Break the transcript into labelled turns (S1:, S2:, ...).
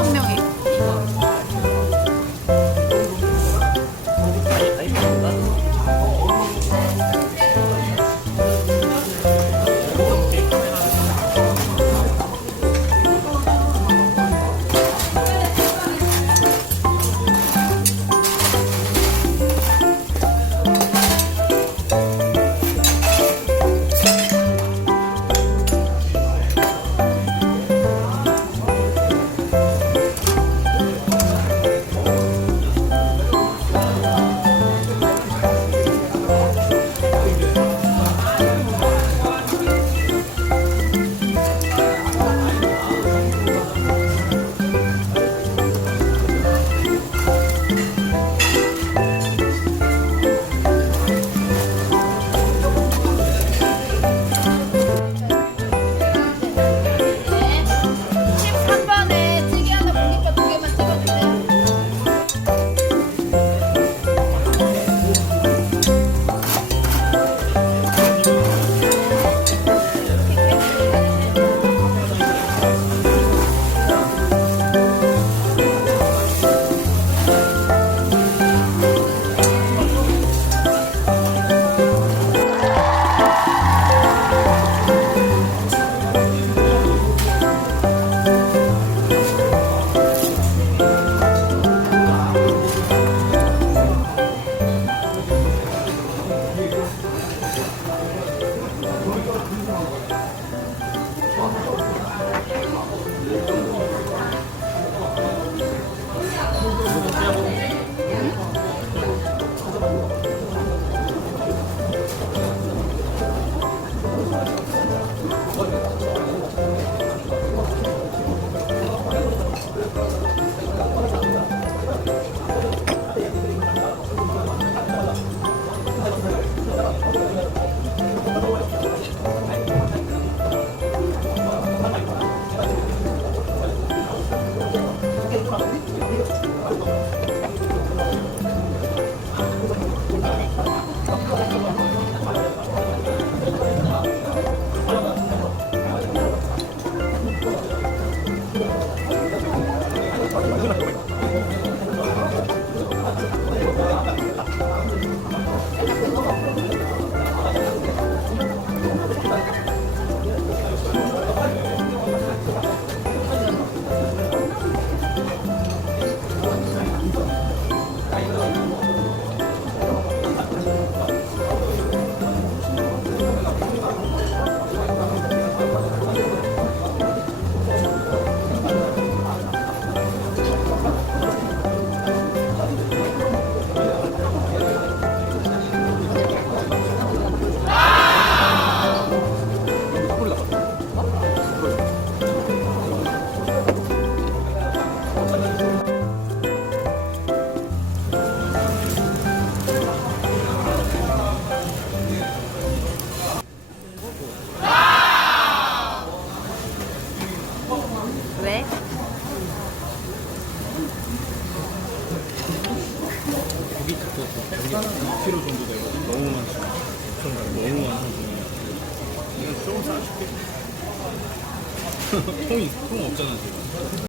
S1: 다섯 명이. 我就要这个味道
S2: 고기 2kg 정도 되거든. 너무 많아. 너무 많아. 이건 조금 싸줄게. 통이 통 없잖아 지금.